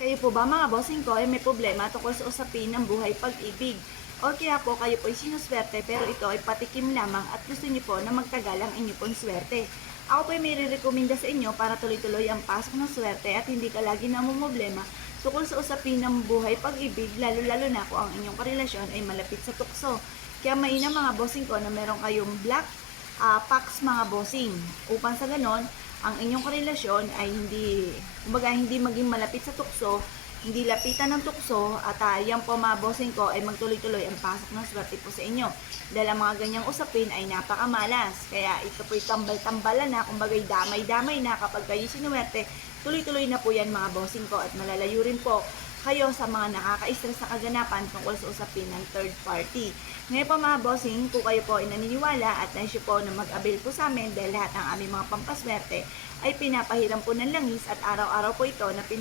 Kayo po ba mga bossing ko ay may problema tungkol sa usapin ng buhay pag-ibig? O kaya po kayo po ay sinuswerte pero ito ay patikim lamang at gusto niyo po na magtagal ang inyo pong swerte. Ako po ay may re-recommenda sa inyo para tuloy-tuloy ang pasok ng swerte at hindi ka lagi namumblema tungkol sa usapin ng buhay pag-ibig, lalo-lalo na kung ang inyong karelasyon ay malapit sa tukso. Kaya mainam mga bossing ko na meron kayong black packs mga bossing upang sa ganon ang inyong karelasyon ay hindi maging malapit sa tukso, hindi lapitan ng tukso at yan po mga bossing ko ay magtuloy-tuloy ang pasok ng swerte po sa inyo. Dahil ang mga ganyang usapin ay napakamalas. Kaya ito po'y tambal-tambalan na, kumbaga'y damay-damay na kapag kayo sinuwerte, tuloy-tuloy na po yan mga bossing ko at malalayo rin po kayo sa mga nakaka-stress na kaganapan tungkol sa usapin ng third party. Ngayon po mga bossing, kung kayo po ay naniniwala at nais po na mag-avail po sa amin dahil lahat ng aming mga pampaswerte ay pinapahiram po ng langis at araw-araw po ito na